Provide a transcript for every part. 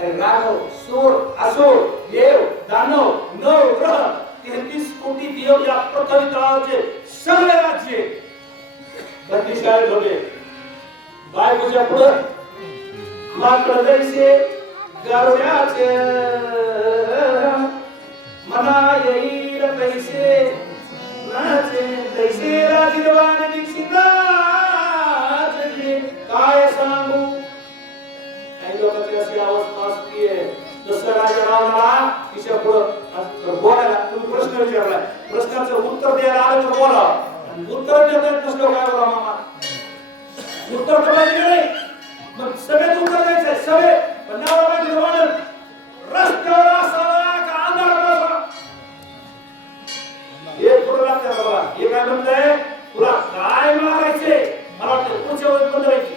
आणि राघव सूर असुर देव दानव नव ग्रह 33 कोटी देव या पृथ्वी तळावरचे सगळे राज्य बंदिशाळेत होते. बायकोच्या पुढं मात्र जैसे गरुड्याचे मना येईल तैसे नाचे तैसे राजवान दीक्षिता काय सांगू. काही लोकांची अशी अवस्था असते. जसं राजा रावणाला तिच्या पुढं बोलायला तुम्ही प्रश्न विचारलाय, प्रश्नाचं उत्तर द्यायला आलं तर बोला. उत्तर देत नसलं काय बोला मामा, उत्तर तर पाहिजे नाही. मग सगळ्यात उत्तर द्यायचंय सगळे, पण नाव पाहिजे बोलत रस्त्यावर असावा का अंधारात असावा हे पुढे लागतं बाबा. हे काय म्हणतंय तुला काय मारायचे मला वाटतं पुढच्या वेळेस बंद व्हायची.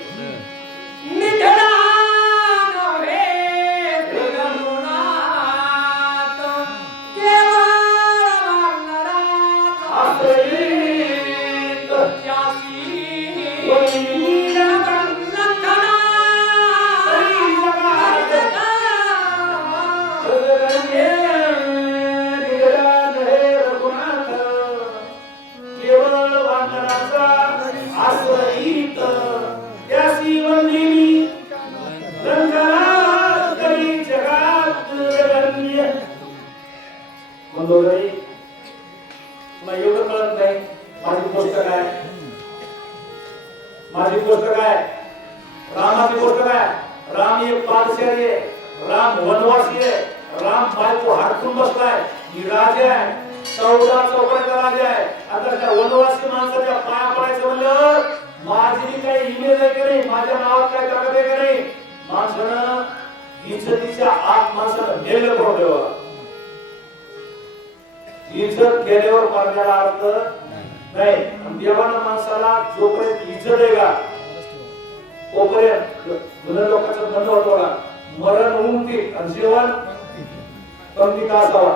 माझी गोष्ट काय, रामाची गोष्ट काय. राम एक पादशाही आहे, राम वनवासी आहे, राम बायको हाडकून बसलाय. मी राजा आहे, 14 चौकाचा राजा आहे. आता त्या वनवासी माणसाच्या पाया पडायचं म्हणलं माझी काही इमेज आहे की नाही, माझ्या नावात काय ताकद आहे की नाही. माणसानं इज्जतीच्या आत माणसानं नेलं पडलं. इज्जत गेल्यावर मारण्याला अर्थ नाही. देवानं माणसाला जोपर्यंत इज्जत आहे का तोपर्यंत जुन्या लोकांचं म्हणणं होतं बघा, मरण उमटी आणि जीवन कमी का असावा.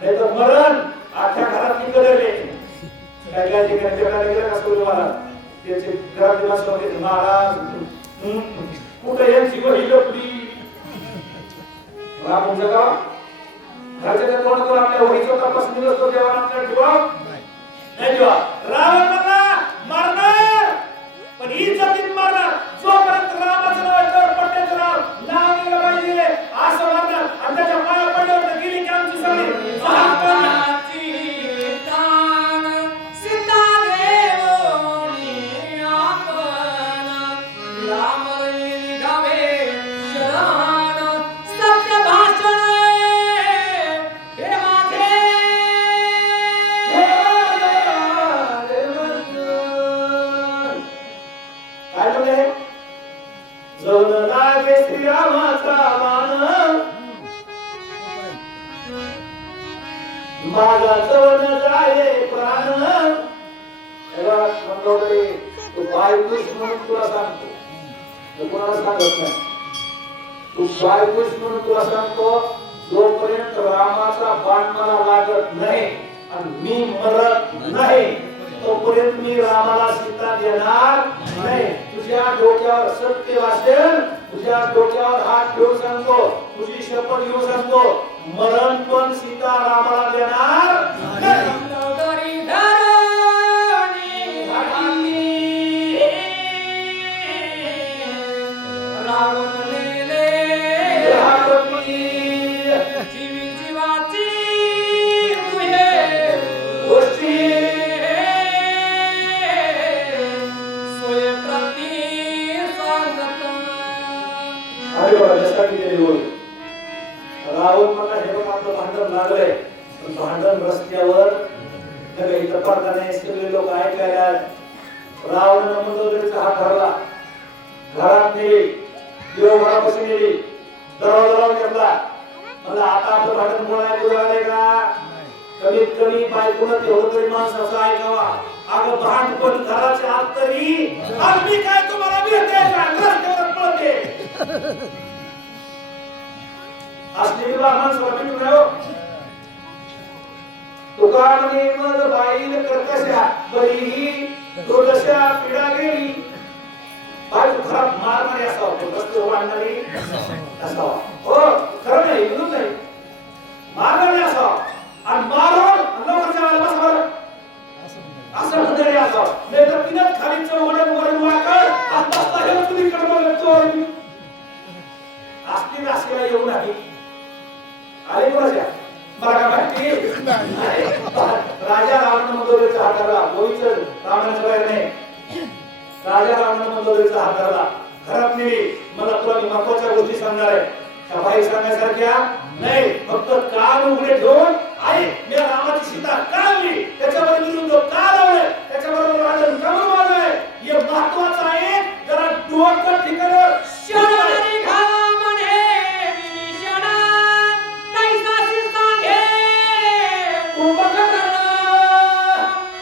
नाही तर मरण आख्या घरात निघाले. काय काय ठिकाणी मला त्याचे घरातले माणसं होते महाराज कुठे यांची वही लपली राम जगाव घरच्या तोंडातून आपल्या वहीचा तपास निघतो देवा आपल्याला ठेवा नाही ठेवा. रावण म्हणला मरणार पण इज्जतीत मरणार. जोपर्यंत रामाचं नाव याच्यावर पट्ट्याचं नाव निघलं पाहिजे असं मरणार. आणि त्याच्या पाया पडल्यावर गेली की आमची सगळी माझा जवळ जाये प्राण. तू बायकोस म्हणून तुला सांगतो, कोणाला सांगत नाही. तू बायकोस म्हणून तुला सांगतो जोपर्यंत रामाचा बाण मला लागत नाही आणि मी मरत नाही तोपर्यंत मी रामाला सीता देणार नाही. तुझ्या डोक्यावर सत्य वासेल, तुझ्या डोक्यावर हात ठेवून सांगतो, तुझी शपथ घेऊन सांगतो मरण पण सीता रामाला देणार नाही. रावण मला हे बघ आपलं भांडण लागलंय, भांडण रस्त्यावर तपासताना सगळे लोक ऐकायला. रावणानं मंदोदरीचा हात धरला, घरात नेली, देवघरापासून नेली, दरवाजा लावून घेतला. मला आता आपलं भांडण बोलायला लागलंय का. कमीत कमी बायकोनं तेवढं तरी माणसाचं ऐकावा. अगं भांडण घराच्या आत तरी मी काय तुम्हाला रस्त्यावर पळते असली माणसं वाटून राहो. तुका म्हणे मग बाईल कर्कशा बरीही दुर्दशा पीडा गेली. बाई खराब मारणारी असावा, रस्ते वाढणारी असावा. रामाची राशीला येऊ नाही आले कोणाच्या मला काय माहिती राजा रावण मंदोदरीचा हात धरला गोविंद रावणाच्या बाहेर नाही राजा रावण मंदोदरीचा हात धरला घरात नेली मला तुला महत्वाच्या गोष्टी सांगणार आहे त्या बाई सांगण्यासारख्या नाही फक्त कान उघडे ठेवून आई मी रामाची सीता का आणली त्याच्यावर विरुद्ध का लावले त्याच्याबरोबर राजा कमल वाजवाय हे महत्वाचं आहे जरा डोकं ठिकाणावर शरणी घामणे विभीषणा तैसासी सांगे कुंभकर्ण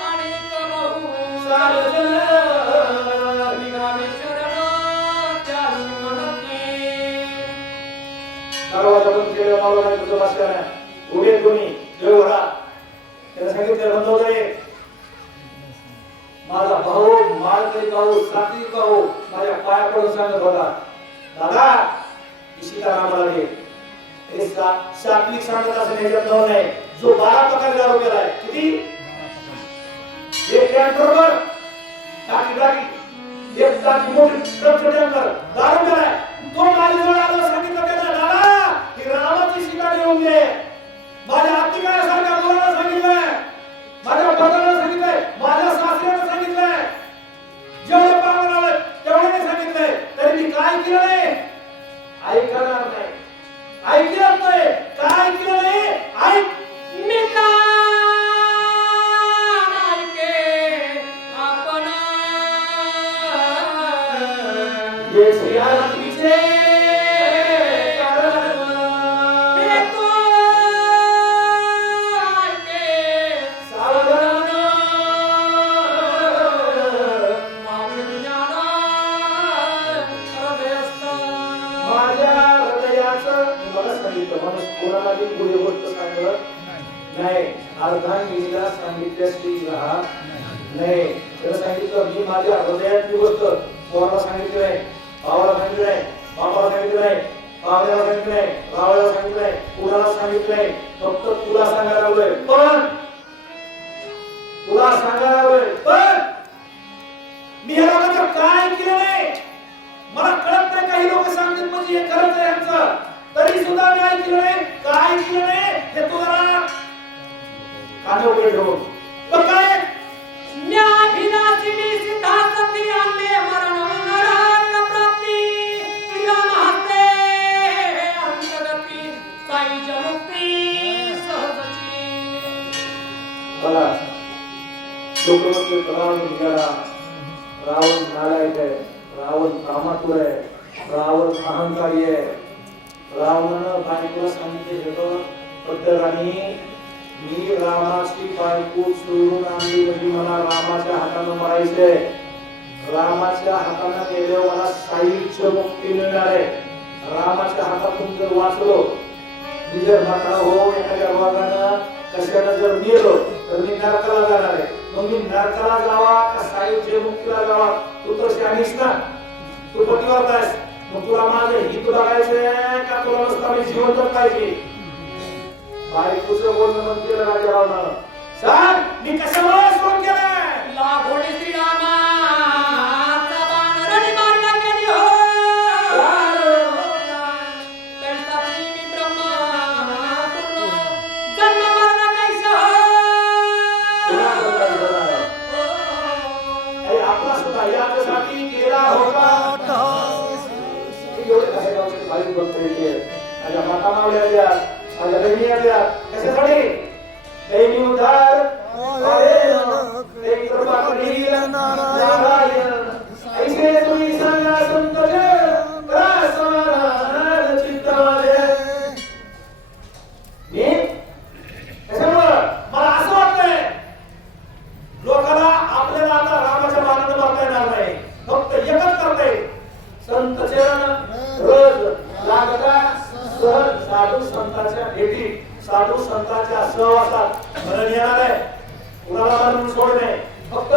आणि कबहू सार्वजन निघावे शरण त्यासी म्हणते दरवाजा बंद केला मला नाही तुझं बसल्या उभे कोणी देव भरा त्याला सांगितलं बंदोदरे माझा भाऊ माळकरी भाऊ सात्विक भाऊ माझ्या पाया पडून सांगत होता दादा सीतारामाला दे हे सात्विक सांगत असं ह्याच्यात नाव नाही जो 12 प्रकारे दारू केलाय किती एक कॅन बरोबर टाकी एक टाकी मोठी टँकर दारू केलाय तो माझ्याजवळ आला सांगितलं त्याला दादा ही रामाची सीता घेऊन दे माझ्या आत्तिकासारख्या मुलाला सांगितलंय माझ्या बंधूला सांगितलंय माझ्या सासऱ्याला सांगितलंय जेवढे पाहुणे आले तेवढे सांगितलंय तरी मी काय केलं नाही ऐकणार नाही ऐकलं नाही काय केलं नाही ऐक मी कान ऐके आपण ये श्रीहरीचे हे तो ऐके सावधान माऊली ज्ञाना हृदयस्थ माझ्या हृदयाचं मला सांगितलं म्हणून कोणालाही पुढे गोष्ट सांगलं नाही अर्धांगिनीला सांगितल्याची राहा नाही त्याला सांगितलं मी माझ्या हृदयातली गोष्ट कोणाला सांगितली नाही भावाला सांगितलं नाही बापाला सांगितलं नाही पाहुण्याला सांगितलं नाही भावाला सांगितलं नाही कुणाला सांगितलं नाही फक्त तुला सांगायला लावलंय पण तुला सांगायला लावलंय पण मी ह्या लोकांचं काय केलं नाही मला कळत नाही काही लोक सांगतात म्हणजे हे खरंच आहे यांचं तरी सुद्धा मी ऐकलं नाही काय केलं नाही हे तुला काने उघडे ठेवून पण काय न्याभिलाषिणी सिद्धार्थी आणले मरण नरक प्राप्ती राम हस्ते अंतगती साई मुक्ती सहजची बघा लोकमत रावण निघाला रावण नालायक आहे रावण कामातुर आहे रावण अहंकारी आहे रावणानं बायकोला सांगितले होतं पद्धराणी मी रामाची बायको सोडून आणली म्हणजे मला रामाच्या हातानं मरायचंय रामाच्या हातानं गेल्यावर मला साईची मुक्ती मिळणार आहे रामाच्या हातातून जर वाचलो मी जर म्हटला हो एखाद्या वाघानं कशानं जर मेलो तर मी नरकाला जाणार आहे मग मी नरकाला जावा का साईची मुक्तीला जावा तू तर शानीस ना तू पतिव्रत आहेस मग तुला माझं हित बघायचंय का तुला नुसता मी जिवंत पाहिजे बायकोचं बोलणं बंद केलं राजा रावणानं सांग मी कशामुळे सोड केलाय लागोडी श्रीरामाचा बाण रणी मारला गेली हो तैसाची मी ब्रह्मा पूर्ण जन्म मरण कैसा अरे आपला सुद्धा याच्यासाठी केला होता एवढे काही गावचे भाई भक्त येते माझ्या माता मावल्या माझ्या बहिणी आल्या कशासाठी बहिणी उद्धार एक कृपा करील नारायण ऐसे तुम्ही सांगा संत जन समाधान चित्तामध्ये मी कशामुळं मला असं वाटतंय लोकांना आपल्याला आता रामाच्या बाणानं मारता येणार नाही फक्त एकच करता येईल संत चरण रोज लागता सहज साधू संतांच्या भेटी साधू संतांच्या सहवासात मरण येणार आहे कुणाला म्हणून सोडणे फक्त